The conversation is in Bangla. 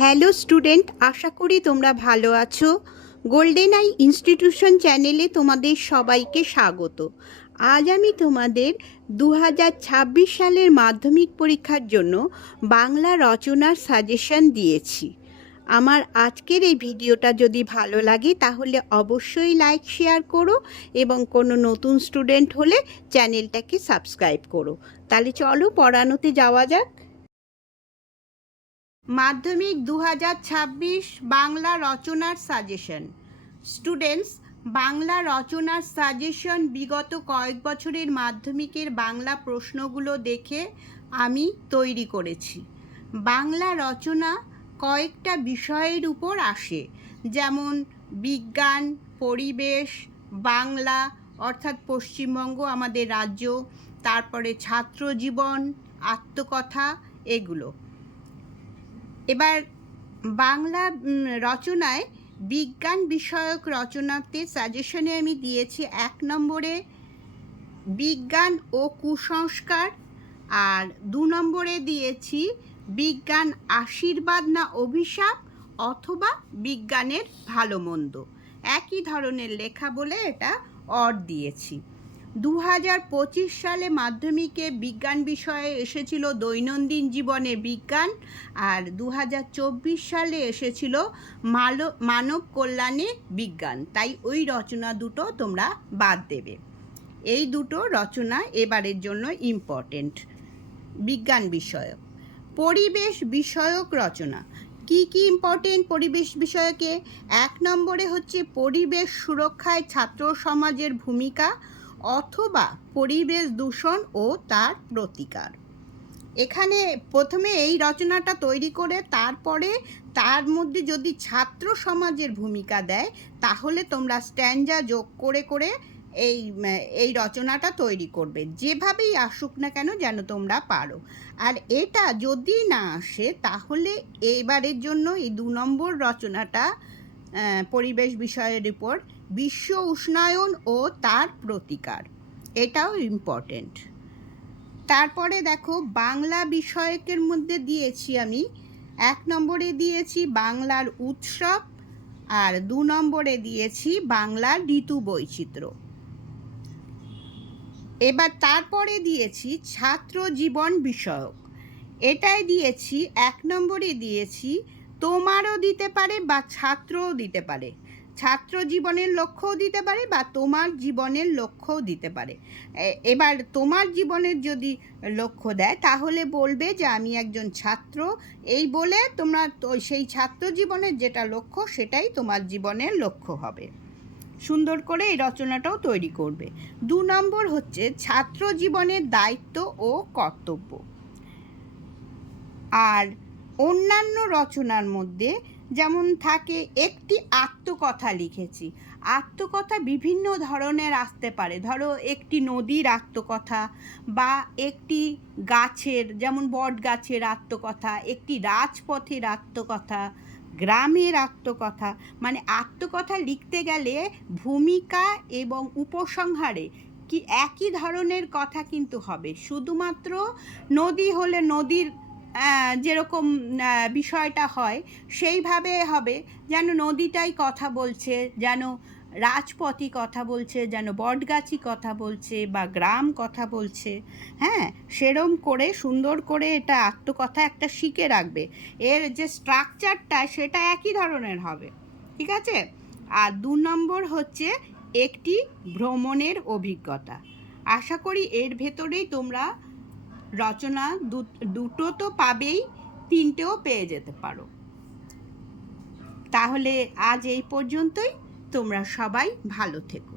হ্যালো স্টুডেন্ট, আশা করি তোমরা ভালো আছো। গোল্ডেন আই ইনস্টিটিউশন চ্যানেলে তোমাদের সবাইকে স্বাগত। আজ আমি তোমাদের 2026 সালের মাধ্যমিক পরীক্ষার জন্য বাংলা রচনার সাজেশন দিয়েছি। আমার আজকের এই ভিডিওটা যদি ভালো লাগে তাহলে অবশ্যই লাইক শেয়ার করো এবং কোনো নতুন স্টুডেন্ট হলে চ্যানেলটাকে সাবস্ক্রাইব করো। তাহলে চলো পড়ানোতে যাওয়া যাক। মাধ্যমিক 2026 বাংলা রচনার সাজেশন। স্টুডেন্টস, বাংলা রচনার সাজেশন বিগত কয়েক বছরের মাধ্যমিকের বাংলা প্রশ্নগুলো দেখে আমি তৈরি করেছি। বাংলা রচনা কয়েকটা বিষয়ের উপর আসে, যেমন বিজ্ঞান, পরিবেশ, বাংলা অর্থাৎ পশ্চিমবঙ্গ আমাদের রাজ্য, তারপরে ছাত্র জীবন, আত্মকথা, এগুলো। এবার বাংলা রচনায় বিজ্ঞান বিষয়ক রচনাতে সাজেশনে আমি দিয়েছি 1 নম্বরে বিজ্ঞান ও কুসংস্কার, আর 2 নম্বরে দিয়েছি বিজ্ঞান আশীর্বাদ না অভিশাপ অথবা বিজ্ঞানের ভালো মন্দ। একই ধরনের লেখা বলে এটা অর দিয়েছি। 2025 সালে মাধ্যমিকে বিজ্ঞান বিষয়ে এসেছিল দৈনন্দিন জীবনে বিজ্ঞান, আর 2024 সালে এসেছিল মানব কল্যাণে বিজ্ঞান। তাই ওই রচনা দুটো তোমরা বাদ দেবে। এই দুটো রচনা এবারের জন্য ইম্পর্টেন্ট বিজ্ঞান বিষয়ক। পরিবেশ বিষয়ক রচনা কি কি ইম্পর্টেন্ট পরিবেশ বিষয়কে? 1 নম্বরে হচ্ছে পরিবেশ সুরক্ষায় ছাত্র সমাজের ভূমিকা অথবা পরিবেশ দূষণ ও তার প্রতিকার। এখানে প্রথমে এই রচনাটা তৈরি করে তারপরে তার মধ্যে যদি ছাত্র সমাজের ভূমিকা দেয় তাহলে তোমরা স্ট্যান্জা যোগ করে করে এই রচনাটা তৈরি করবে। যেভাবেই আসুক না কেন যেন তোমরা পারো। আর এটা যদি না আসে তাহলে এবারের জন্য এই 2 নম্বর রচনাটা পরিবেশ বিষয়ের উপর বিশ্ব উষ্ণায়ন ও তার প্রতিকার, এটাও ইম্পর্টেন্ট। তারপরে দেখো বাংলা বিষয়কের মধ্যে দিয়েছি আমি 1 নম্বরে দিয়েছি বাংলার উৎসব, আর 2 নম্বরে দিয়েছি বাংলার ঋতু বৈচিত্র্য। এবার তারপরে দিয়েছি ছাত্র জীবন বিষয়ক, এটাই দিয়েছি 1 নম্বরে দিয়েছি তোমারও দিতে পারে বা ছাত্রও দিতে পারে, ছাত্র জীবনের লক্ষ্যও দিতে পারে বা তোমার জীবনের লক্ষ্যও দিতে পারে। এবার তোমার জীবনের যদি লক্ষ্য দেয় তাহলে বলবে যে আমি একজন ছাত্র, এই বলে তোমরা সেই ছাত্র জীবনের যেটা লক্ষ্য সেটাই তোমার জীবনের লক্ষ্য হবে। সুন্দর করে এই রচনাটাও তৈরি করবে। 2 নম্বর হচ্ছে ছাত্র জীবনের দায়িত্ব ও কর্তব্য। আর অন্যান্য রচনার মধ্যে যেমন থাকে একটি আত্মকথা লিখেছি। আত্মকথা বিভিন্ন ধরনের আসতে পারে, ধরো একটি নদীর আত্মকথা বা একটি গাছের যেমন বট গাছের আত্মকথা, একটি রাজপথের আত্মকথা, গ্রামের আত্মকথা। মানে আত্মকথা লিখতে গেলে ভূমিকা এবং উপসংহারে কি একই ধরনের কথা কিন্তু হবে। শুধুমাত্র নদী হলে নদীর যেরকম বিষয়টা হয় সেইভাবে হবে, যেন নদীটাই কথা বলছে, যেন রাজপথই কথা বলছে, যেন বটগাছি কথা বলছে বা গ্রাম কথা বলছে। হ্যাঁ, সেরম করে সুন্দর করে এটা আত্মকথা একটা শিখে রাখবে। এর যে স্ট্রাকচারটা সেটা একই ধরনের হবে, ঠিক আছে? আর 2 নম্বর হচ্ছে একটি ভ্রমণের অভিজ্ঞতা। আশা করি এর ভেতরেই তোমরা রচনা দুটো তো পাবেই, 3টেও পেয়ে যেতে পারো। তাহলে আজ এই পর্যন্তই। তোমরা সবাই ভালো থেকো।